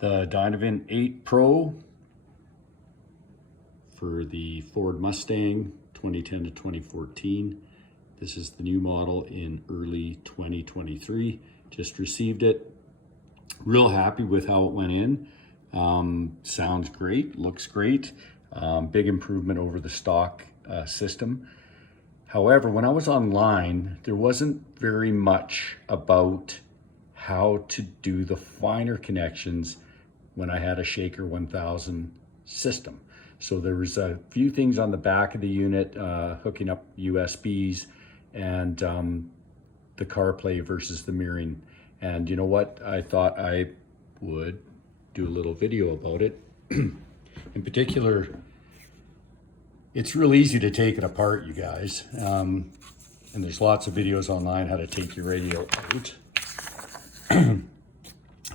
the DYNAVIN 8 Pro for the Ford Mustang 2010 to 2014. This is the new model in early 2023. Just received it. Real happy with how it went in. Sounds great, looks great. Big improvement over the stock system. However, when I was online, there wasn't very much about how to do the finer connections when I had a Shaker 1000 system. So there was a few things on the back of the unit, hooking up USBs and the CarPlay versus the mirroring. And you know what? I thought I would do a little video about it. In particular, it's real easy to take it apart, you guys. And there's lots of videos online how to take your radio out.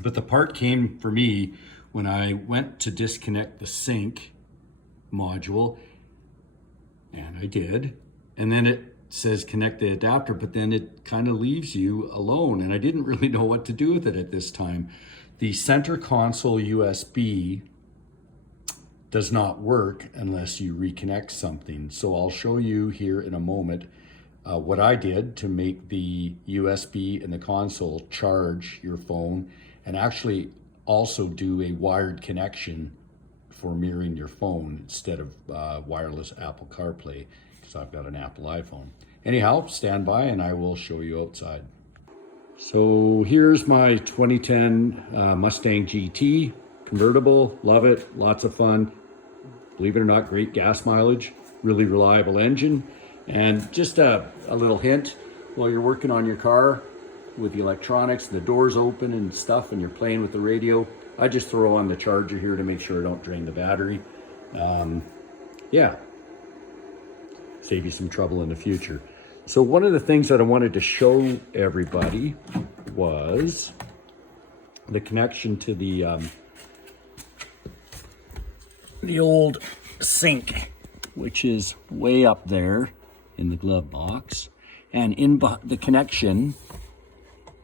But the part came for me when I went to disconnect the sync module, and I did. And then it says connect the adapter, but then it kind of leaves you alone. And I didn't really know what to do with it at this time. The center console USB does not work unless you reconnect something. So I'll show you here in a moment what I did to make the USB in the console charge your phone, and actually also do a wired connection for mirroring your phone instead of wireless Apple CarPlay, because I've got an Apple iPhone. Anyhow, stand by and I will show you outside. So here's my 2010 Mustang GT convertible. Love it, lots of fun. Believe it or not, great gas mileage, really reliable engine. And just a little hint, while you're working on your car with the electronics, the doors open and stuff, and you're playing with the radio, I just throw on the charger here to make sure I don't drain the battery. Yeah, save you some trouble in the future. So one of the things that I wanted to show everybody was the connection to the old sync, which is way up there in the glove box, and the connection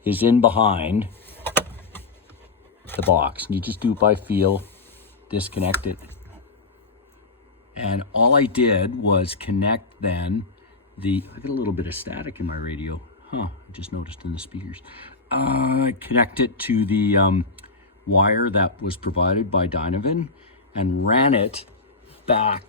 is in behind the box. And you just do it by feel, disconnect it. And all I did was connect then I got a little bit of static in my radio. I just noticed in the speakers. Connect it to the wire that was provided by DYNAVIN and ran it back.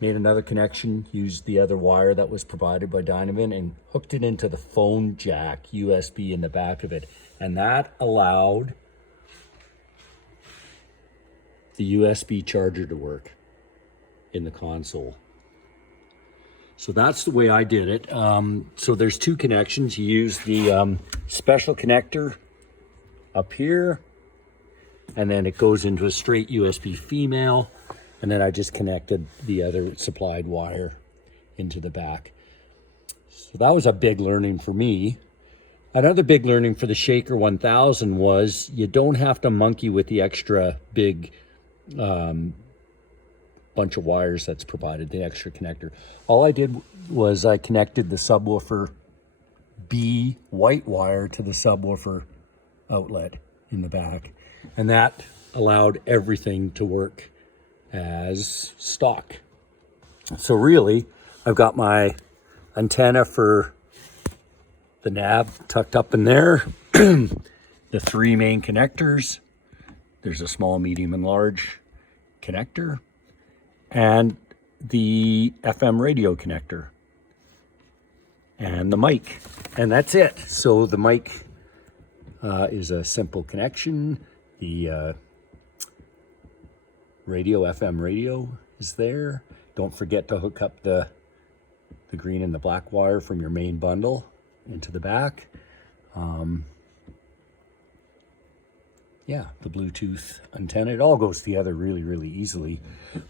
Made another connection, used the other wire that was provided by DYNAVIN and hooked it into the phone jack USB in the back of it. And that allowed the USB charger to work in the console. So that's the way I did it. So there's two connections. You use the special connector up here, and then it goes into a straight USB female. And then I just connected the other supplied wire into the back. So that was a big learning for me. Another big learning for the Shaker 1000 was you don't have to monkey with the extra big bunch of wires that's provided, the extra connector. All I did was I connected the subwoofer B white wire to the subwoofer outlet in the back. And that allowed everything to work as stock. So really, I've got my antenna for the nav tucked up in there, the three main connectors. There's a small, medium, and large connector, and the FM radio connector, and the mic, and that's it. So the mic is a simple connection. The radio, FM radio is there. Don't forget to hook up the green and the black wire from your main bundle into the back. Yeah, the Bluetooth antenna, it all goes together really, really easily.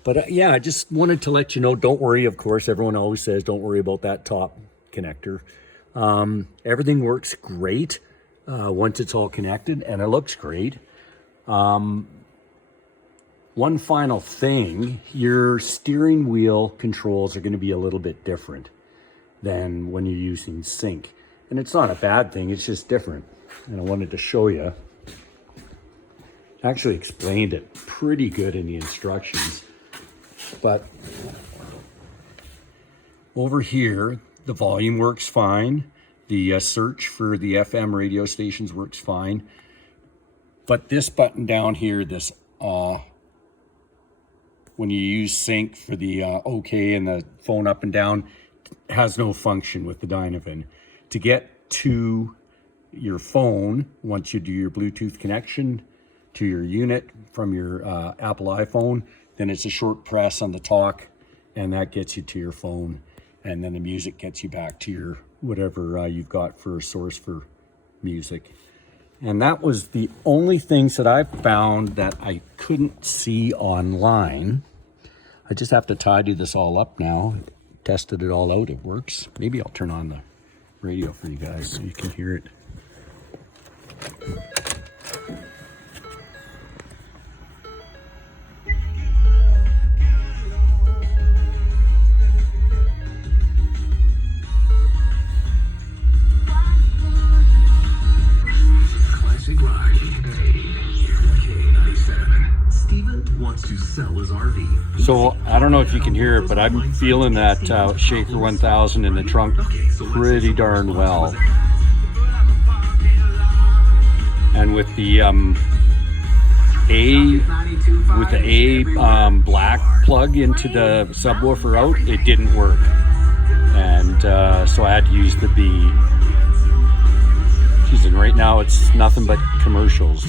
But yeah, I just wanted to let you know, don't worry, of course, everyone always says, don't worry about that top connector. Everything works great once it's all connected, and it looks great. One final thing, your steering wheel controls are going to be a little bit different than when you're using sync. And it's not a bad thing, it's just different. And I wanted to show you. Actually explained it pretty good in the instructions. But over here, the volume works fine. The search for the FM radio stations works fine. But this button down here, this when you use sync for the OK and the phone up and down, has no function with the DYNAVIN. To get to your phone, once you do your Bluetooth connection to your unit from your Apple iPhone, then it's a short press on the talk, and that gets you to your phone. And then the music gets you back to your whatever you've got for a source for music. And that was the only things that I found that I couldn't see online. I just have to tidy this all up now. Tested it all out, it works. Maybe I'll turn on the radio for you guys so you can hear it. So I don't know if you can hear it, but I'm feeling that Shaker 1000 in the trunk pretty darn well. And with the black plug into the subwoofer out, it didn't work, and so I had to use the B. Jeez, and right now it's nothing but commercials.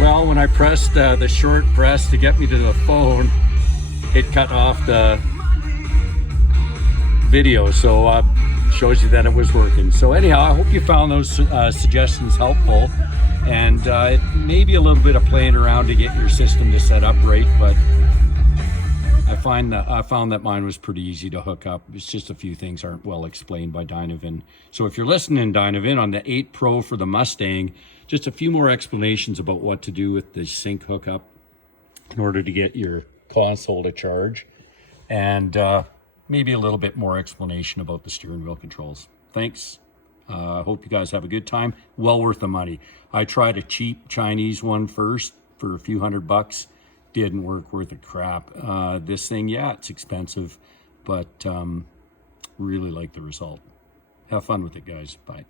Well, when I pressed the short press to get me to the phone, it cut off the video, so shows you that it was working. So anyhow, I hope you found those suggestions helpful, and it may be a little bit of playing around to get your system to set up right, but I found that mine was pretty easy to hook up. It's just a few things aren't well explained by DYNAVIN. So if you're listening, DYNAVIN, on the 8 Pro for the Mustang, just a few more explanations about what to do with the sync hookup in order to get your console to charge, and maybe a little bit more explanation about the steering wheel controls. Thanks. Hope you guys have a good time. Well worth the money. I tried a cheap Chinese one first for a few $100. Didn't work worth a crap. This thing, yeah, it's expensive, but really like the result. Have fun with it, guys. Bye.